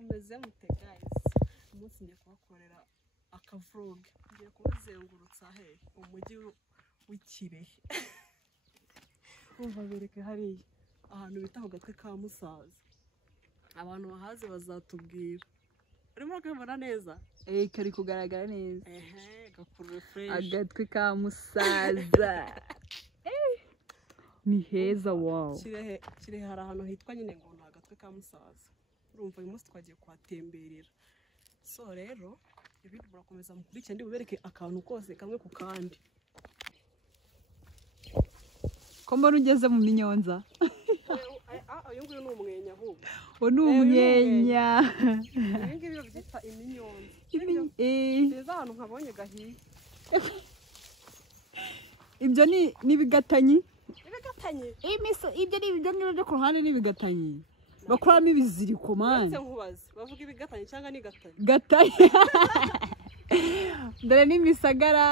mumeze mute guys umunsi ngiye kubakorera akavlog ngiye kubazengurutsa umujyi w'Ikirehe umva bereke hariya ahantu bita ku gatwe ka Musaza abantu bahaze bazatubwira urimo kubona neza kari kugaragara neza gakurure fresh agatwe ka Musaza ni heza wow Kirehe hari ahantu hitwa nyine ngo ni agatwe ka Musaza urumva uyu munsi twagiye kwatemberera so rero ibindi murakomeza mukurikira ndi bubereke akantu kose kamwe ku kandi ko mbona ugeze mu Minyonza uyu nguyu ni umwenya ahubwo ni umwenya ibi ngibi byitwa Iminyonza neza ahantu nkabonye gahiye ibyo ni ibigatanyi ibyo ni ibyo ngibyo byo ku ruhande n'ibigatanyi bakuramo ibiziriko mani bavuga ibigatanyi cyangwa ni gatanyi gatanyi dore n'imisagara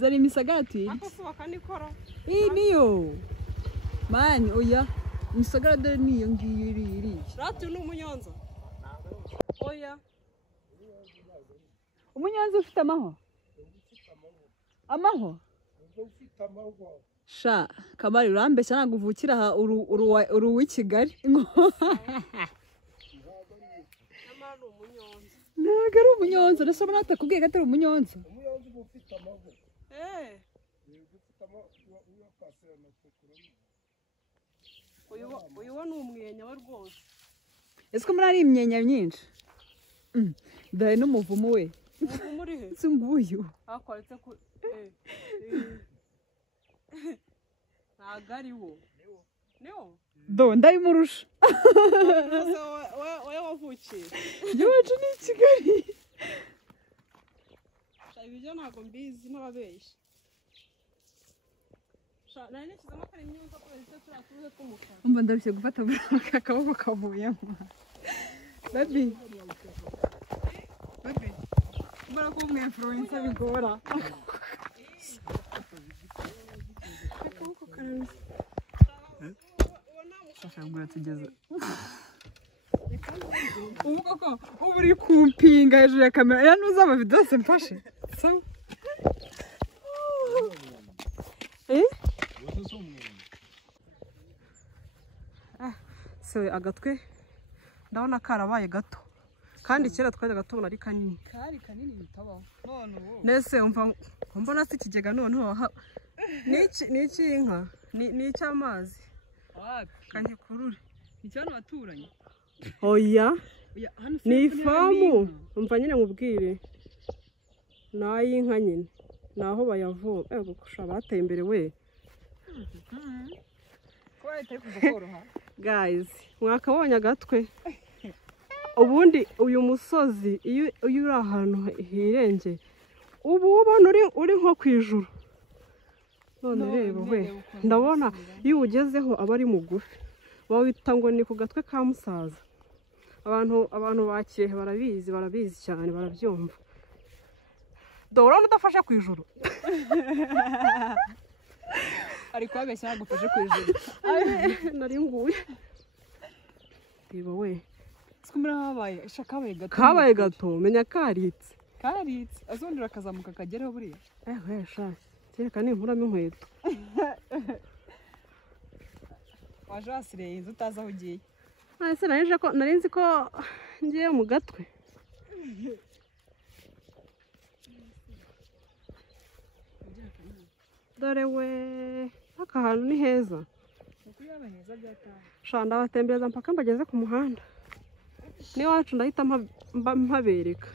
zari imisagara twirya niyo mani oya imisagara dore niyo ngiyo iri rati ni Umunyonza oya Umunyonza ufite amahwa sha Kamari urambeshya ntabwo uvukira aha uri uw'Ikigali ntabwo ari Umunyonza ndetse ubona atakubwiye ko atari Umunyonza uyu ni umwenya we rwose ese ko muri ari imyenya myinshi dore n'umuvumu we umuvumu uri he si nguyu akwaretse ku ntabwo ari wo niwo do ndabimurusha wowe wavukiye iwacu ni i Kigali ibyo ntabwo mbizi n'ababeshyi nari nishyizemo ko ari Imyonza kubera icyo turiya tubuze tw'umukara umva ndarushye gufata akaboko kavuyemo baby mbona ko umwinfluencer bigora akaboko karambye shaka tugeze ubu koko ubu uri kumpinga hejuru ya kamera ya nuza amavidewo yose mfashe so se agatwe ndabona karabaye gato kandi kera twajyaga tubona ari kanini bitabaho none ubu nese umva mbona se ikigega noneho ni icy'inka ni icy'amazi kanjye kurure icyana baturanye oya ni ifamu umva nyine mubwire ni ay'inka nyine ni aho bayavoma gusha bateye imbere we kuba leta iri kuza koroha guys mwakabonye agatwe ubundi uyu musozi iyo uri ahantu hirenge ubu ubona uri nko ku ijuru none reba we ndabona iyo ugezeho aba ari mugufi bawita ngo ni ku gatwe ka Musaza abantu ba Kirehe barabizi cyane barabyumva dore udafashe ku ijuru ari kubabeshya ntabwo ufashe ku ijuru nari nguye reba we sikumira habaye kabaye gato menya karitse azondera akazamuka akageraho buriya sha kereka ninkuramo inkweto waje wasireye inzu utazi aho ugiye ese nari nzi ko ngiye mu gatwe dore we aka hantu ni heza sha ndabatembereza mpaka mbageze ku muhanda n'iwacu ndahita mpabereka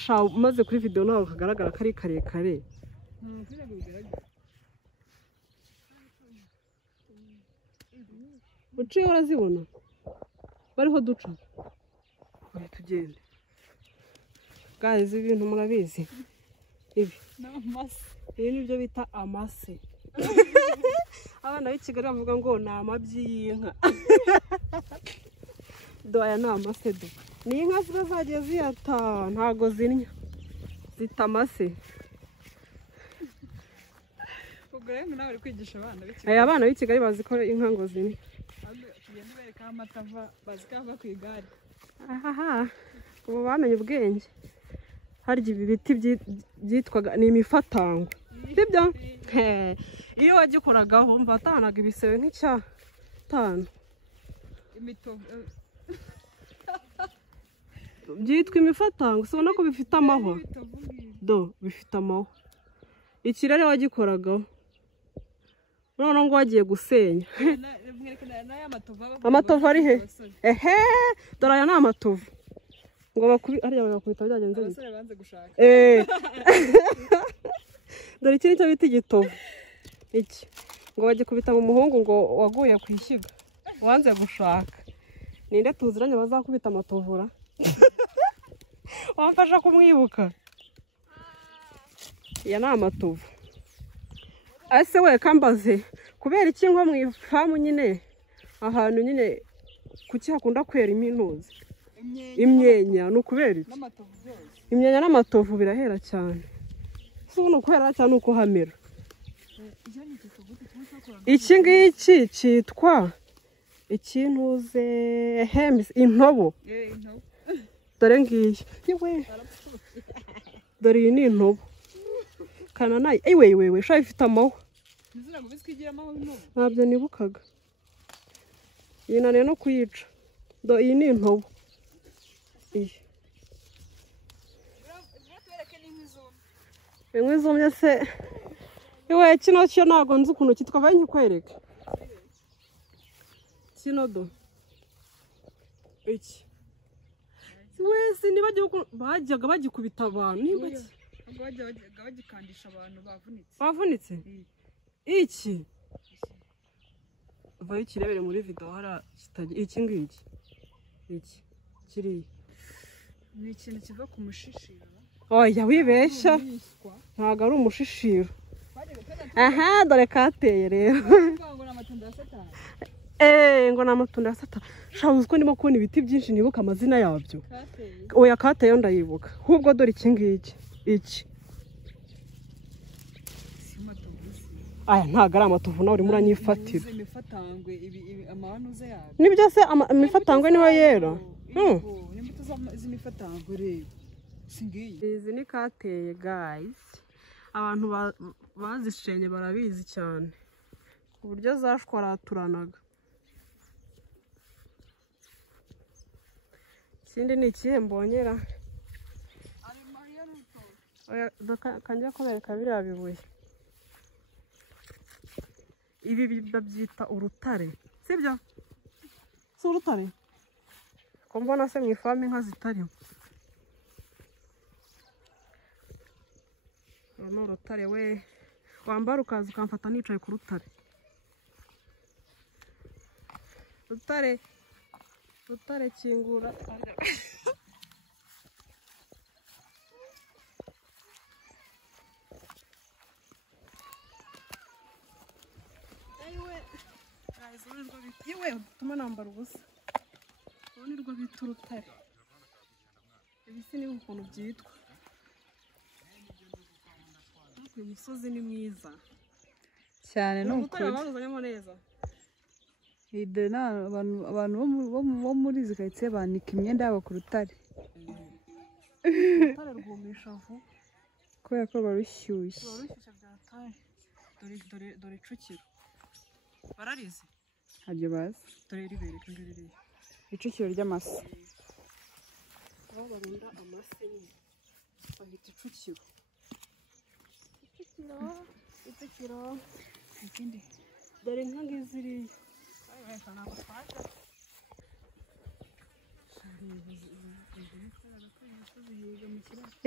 sha umaze kuri video ntabwo kagaragara ko ari karekare uciye urazibona bariho duca tugende guys ibintu murabizi ibi nibyo bita amase abana b'i Kigali bavuga ngo ni amabyi y'inka do aya ni amase do ni inka ziba zagiye ziyata ntago zinya zita amase ubwo rero nawe uri kwigisha abana b'iki abana b'i Kigali bazi ko inka ngo zini tugenda bereka aho amata ava bazi ko ava ku igare ahaha ubu bamenye ubwenge harya ibi biti byitwaga ni imifatango sibyo iyo wagikoragaho wumva watahanaga ibisebe nk'icyatanu imitovu byitwa imifatango ubona ko bifite amahwa do bifite amahwa ikirere wagikoragaho noneho ngo wagiye gusenya amatovu ari he ehe dore aya ni amatovu ngo bakubita byagenze abasore banze gushaka dore iki nicyo bita igitovu iki ngo bagikubita mu muhungu ngo waguye ku ishyiga wanze gushaka ninde tuziranye bazakubita amatovura wamfasha kumwibuka iya ni amatovu ese we kambaze kubera iki nko mu ifamu nyine ahantu nyine kuki hakunda kwera iminuzi imyenya ni ukubera iki imyenya n'amatovu birahera cyane si ubu ni ukuhera cyane ni uko hamera iki ngiki cyitwa ikintuze intobo dore ngiyi dore iyi ni intobo kananayi ewe shaka ifite amahwa ntabyo nibukaga iyi naniye no kuyica iyi ni intobo iyi inkwi zumye se iwe kino cyo ntabwo nzi ukuntu cyitwa vaye nkikwereke kino do iki wese bajyaga bagikubita abantu bajyaga bagikandisha abantu bavunitse iki vaye ikirebere muri video hara iki ngiki iki kiriya ni ikintu kiva ku mushishiro oya wibeshya ntabwo ari umushishiro aha dore kateye rero ngo ni amatunda ya satani ngo ni amatunda ya satani shabuze uko ndimo kubona ibiti byinshi nibuka amazina yabyo oya kateye ndayibuka ahubwo dore iki ngiki iki aya ntabwo ari amatovu nawe urimo uranyifatira nibyo se imifatangwe niho yera izi ni kateye gayisi abantu bazishenye barabizi cyane ku buryo zashwaraturanaga ikindi ni ikihe mbonyera kanjya kubereka biriya bibuye ibi babyita urutare sibyo si urutare ko mbona se mu ifamu inka zitarimo ni urutare we wambara ukaza ukamfata nicaye ku rutare rutare kingura yewe utuma nambara ubusa ubu ni rwo bita urutare ibi si niba ukuntu byitwa uyu musozi ni mwiza cyane no ukuri baruzanyemo neza abantu bo muri izi karitsiye banika imyenda yabo ku rutare urutare rwumisha vuba kubera ko ruba rushyushye dore icukiro bararizi ntabyo bazi dore ribereka imbere ririya icukiro ry'amase aho barunda amase nyine bahita icukiro ikindi dore inka ngizi iriya ntabwo twaje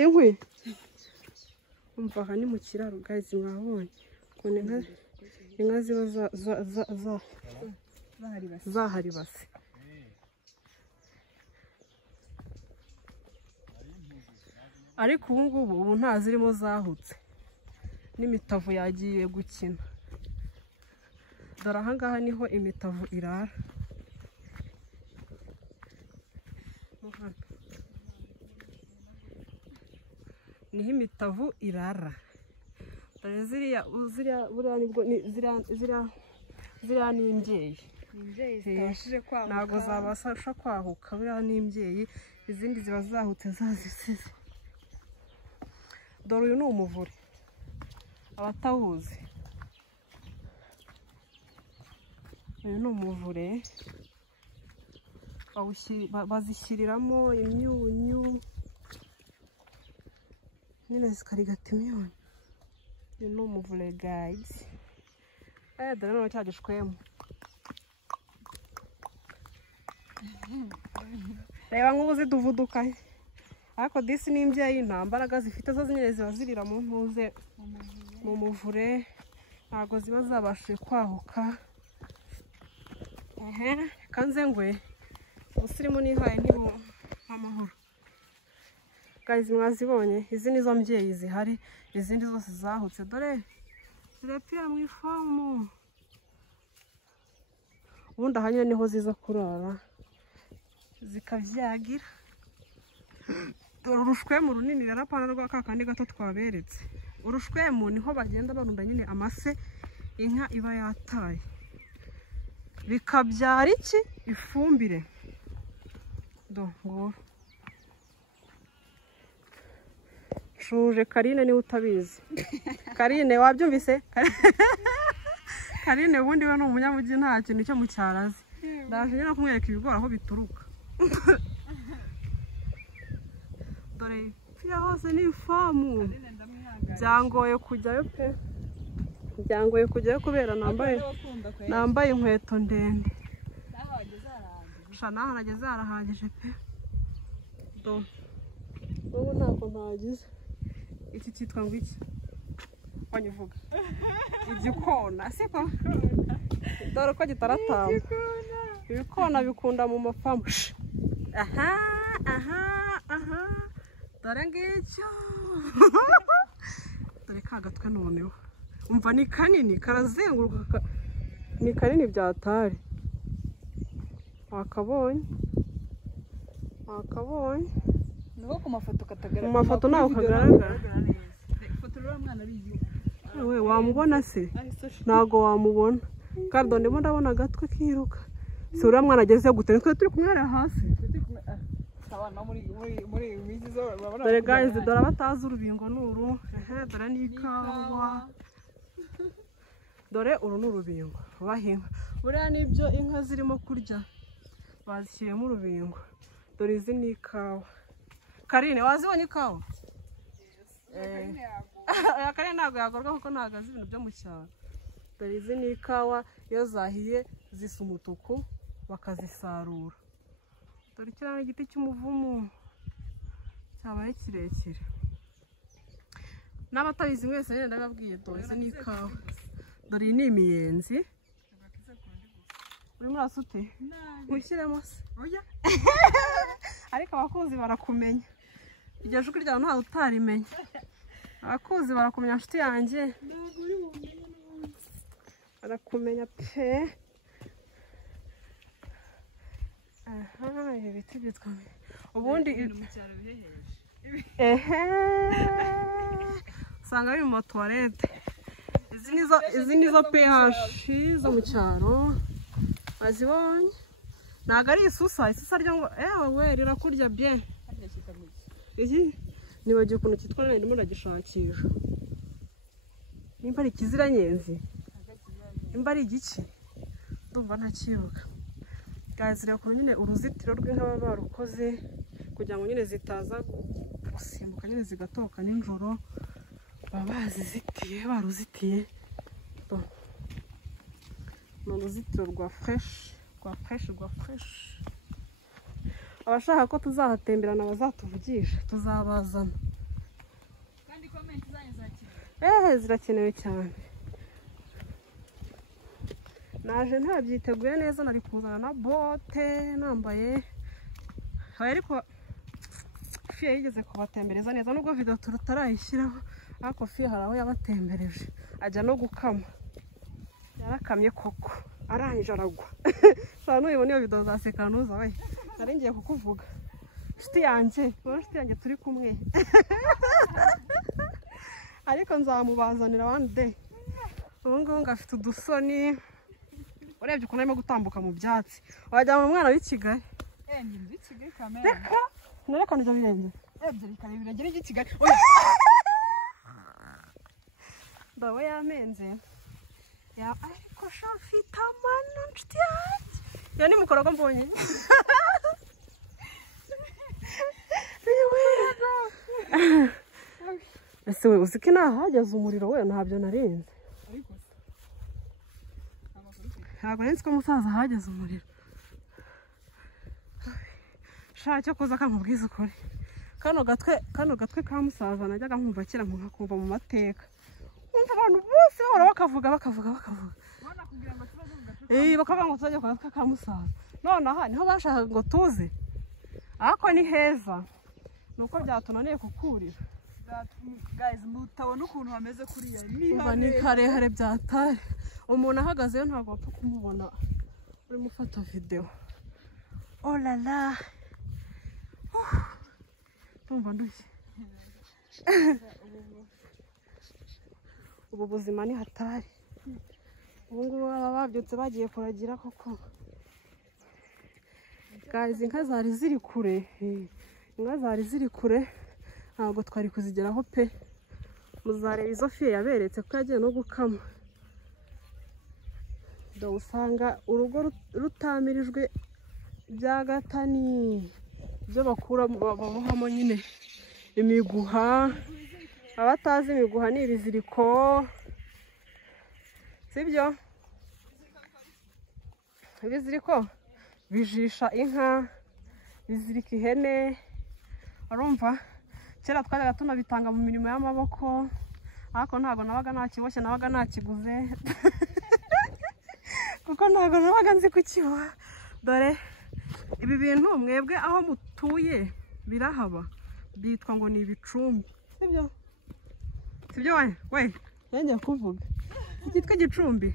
inkwi umva aha ni mu kiraro gazi mwabonye ukuntu inka ziba zaharibase ariko ubu ngubu nta zirimo zahutse n'imitavu yagiye gukina dore aha ngaha niho imitavu irara niho imitavu irara dore ziriya buriya nibwo ziriya ni imbyeyi. zitabashije kwahuka. Ntabwo zabasha kwahuka, buriya ni imbyeyi, izindi ziba zahutse zazisize. Dore uyu ni umuvure, abatawuzi. Uyu ni umuvure bazishyiriramo imyunyu nyine zikarigata imyunyu. Uyu ni umuvure guys. Dore noneho cya gishwemu, reba nk'ubu ziduvudukaye, ariko disi n'imbyeyi nta mbaraga zifite, zo nyine ziba zirira mu ntuze mu muvure, ntabwo ziba zabashije kwahuka. Kanze ngwe ubusirimu nihaye amahoro. Guys, mwazibonye, izi nizo mbyeyi zihari, izindi zose zahutse dore zirapfira mu ifamu. Ubundi aha nyine niho ziza kurara zikavyagira. Dore urushwemu runini rero apana rwa kakandi gato twaberetse. Urushwemu niho bagenda barunda nyine amase inka iba yataye, bikabyara iki? Ifumbire. Ngoro shuje Karine niwe utabizi. Karine wabyumvise? Karine ubundi we ni umunyamujyi, nta kintu cyo mu cyarazi. Ndaje nyine kumwereka ibigori aho bituruka. Dore pia hose ni ifamu. Byangoye kujyayo pe, byangoye kujyayo kubera nambaye inkweto ndende. Naho nageze harahagije pe. Ubu ntabwo ntagize. Iki cyitwa ngo iki? Wanyivuga igikona, siko? Dore ko gitaratamba. Ibikona bikunda mu mafamu. Aha. Dore ngicyo. Dore ka gatwe noneho, umva ni kanini, karazenguruka, ni kanini byatari. Wakabonye Nuko ku mafoto katagaragara. Mu mafoto ntaho kagaragara. Ifoto rero mwana ari iyo. We wamubona se? Ntago wamubona. Kandi ndimo ndabona agatwe kiruka. Si uriya mwana ageze gute? Twe turi kumwe hasi. Dore guys, dore abatazi urubingo n'uru. Dore n'ikawa. Dore uru ni urubingo bahinga. Buriya nibyo inka zirimo kurya, bazishyiremo urubingo. Dore izi ni ikawa. Karine wazibonye ikawa? Karine ntabwo yagorwa kuko ntabwo azi ibintu byo mu cyaro. Dore izi ni ikawa, iyo zahiye zisa umutuku bakazisarura. Dore kiriya igiti cy'umuvumu cyabaye kirekire. N'abatabizi mwese nyine ndababwiye, dore izi ni ikawa. Dore iyi ni imiyenzi. Urimo urasute? Mushyiremo se? Oya. Ariko abakuzi barakumenya. Iryo jwi ryawe ntawe utarimenya. Abakuzi barakumenya nshuti yanjye. Barakumenya pe. Ibi biti byitwa ubundi mu cyaro biheheje. Usanga biri mu matuwarete. Izi nizo pH zo mu cyaro. Bazibonye? Ntabwo ari isusa ryo ngo we rirakurya bien. Iki nibagiye ukuntu cyitwa, ndimo ndagishakisha. Nimba ari ikiziranyenzi, nimba ari igiki, ndumva ntakibuka. Guys, rero ko nyine uruzitiro rw'inka baba barukoze kugira ngo nyine zitaza gusimbuka nyine zigatoka nijoro, baba bazizitiye, baruzitiye. Ni uruzitiro rwa fresh. Abashaka ko tuzahatemberana bazatuvugisha, tuzabazana. Kandi comment zanyu zirakenewe. Zirakenewe cyane. Naje ntabyiteguye neza, nari kuzana na bote nambaye. Ariko Fiye yigeze kubatembereza neza, nubwo video tutarayishyiraho, ariko Fiye hari aho yabatembereje ajya no gukama. Yarakamye koko, arangije aragwa. Saa n'uyibona iyo video zaseka ntuza we. Nari ngiye kukuvuga. Nshuti yanjye turi kumwe. ariko nzamubazanira one day. Ubu ngubu ngafite udusoni, urebye ukuntu arimo gutambuka mu byatsi wajyana umwana w'i Kigali. Ndi muri Kigali kamera. Reka nerekana ibyo birenge. Ebye reka ibirenge n'igi Kigali. Dawe yamenze ya ariko shafita amano nshuti yanjye ya ni mukorogo mbonye. Ese we uziko nahageze umuriro we ntabyo narinze. Ntabwo nzi ko musaza hageze umuriro. Shaka cyo kuza kankubwiza ukuri. Kano gatwe ka musaza najyaga nkumva kera nkumva mu mateka. Umva abantu bose bahora bakavuga. Bakavuga ngo tuzajya kwa gatwe ka musaza. None aha niho bashakaga ngo tuze. Ariko ni heza. Nuko byatunaniye kukurira. Guys, mutabona ukuntu hameze kuriya. Ni harehare byatari. Umuntu ahagazeyo ntabwo wapfa kumubona urimo ufata video. Oh la la. Tumva ndushye. Ubu buzima ni hatari. Ubu ngubu baba babyutse bagiye kuragira koko. Guys, inka zari ziri kure. Ntabwo twari kuzigeraho pe. Muzareba izo fiye yaberetse ko yagiye no gukama. Do usanga urugo rutamirijwe bya gatani. Ibyo bakura babohamo nyine imiguha. Abatazi imiguha ni ibiziriko. Sibyo? Ibiziriko bijisha inka, bizirika ihene. Urumva? Kera twajyaga tunabitanga mu mirimo y'amaboko. Ariko ntabwo nabaga nakiboshye, nabaga nakiguze. Kuko ntabwo nabaga nzi kukiboha. Dore ibi bintu mwebwe aho mutuye birahaba. Byitwa ngo ni ibicumbi. Sibyo? Sibyo we? Yenge kuvuga. Cyitwa igicumbi.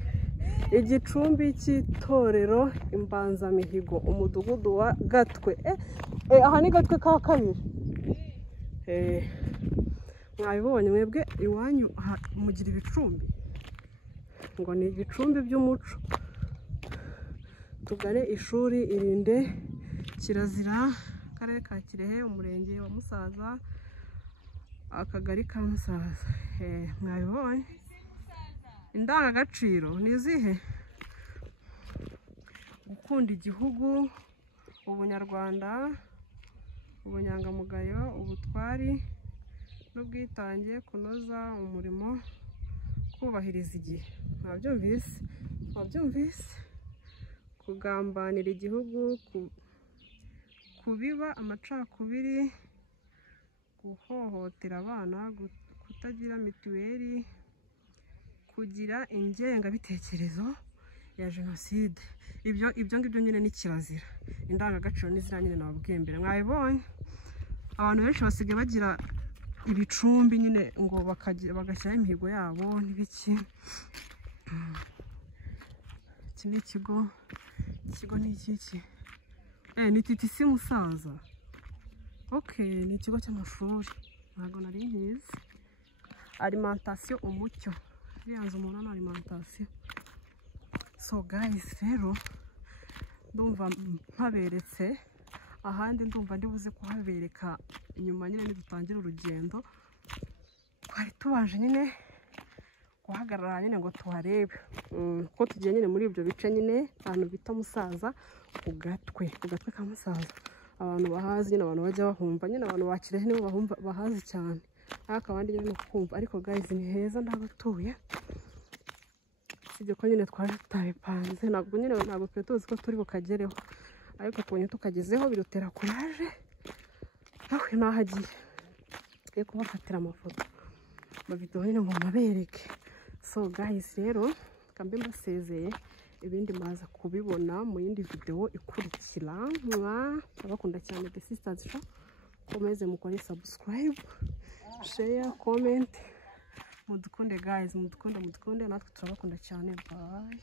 Igicumbi cy'itorero Imbanzamihigo, umudugudu wa Gatwe. Aha ni Gatwe ka kabiri. Mwabibonye mwebwe iwanyu mugira ibicumbi. Ngo ni igicumbi by'umuco. Tugane ishuri Irinde Kirazira, Akarere ka Kirehe, Umurenge wa Musaza, Akagari ka Musaza. Mwabibonye? Indangagaciro ni izihe? Gukunda igihugu, ubunyarwanda, ubunyangamugayo, ubutwari n'ubwitange, kunoza umurimo, kubahiriza igihe. Mwabyumvise? Kugambanira igihugu, kubiba amacakubiri, guhohotera abana, kutagira mituweli, kugira ingengabitekerezo ya jenoside. Ibyo ngibyo nyine ni kirazira. Indangagaciro n'izira nyine nababwiye mbere. Mwabibonye? Abantu benshi basigaye bagira ibicumbi nyine ngo bagashyiraho imihigo yabo n'ibiki. Iki ni ikigo ni iki? Ni TTC Musaza. Okay, ni ikigo cy'amashuri. Ntabwo nari nkizi. Alimentation Umucyo. Biyanze umuntu na alimentation. So guys, rero ndumva mpaberetse, ahandi ndumva ndibuze kuhabereka inyuma nyine nidutangira urugendo. Twari tubanje nyine guhagarara nyine ngo tuharebe. Ko tugiye nyine muri ibyo bice nyine ahantu bita Musaza ku Gatwe ka Musaza. Abantu bahazi nyine, abantu bajya bahumva nyine, abantu bakirehe nibo bahazi cyane. Ariko abandi nyine no kumva. Ariko guys, ni heza ndabatuye. Sibyo ko nyine twaje tutabipanze. Ntabwo twe tuzi ko turi bukagereho. Ariko tubonye tukagezeho bidutera kuraje. Nahagiye. Twe kubafatira amafoto. Babidoho nyine ngo mabereke. So guys, rero kambe mbasezeye. Ibindi maza kubibona mu yindi video ikurikira. Abakunda cyane The Sisters Show. Komeze mukore subscribe, share, comment. Mudukunde guys, mudukunde, natwe turabakunda cyane. Bye.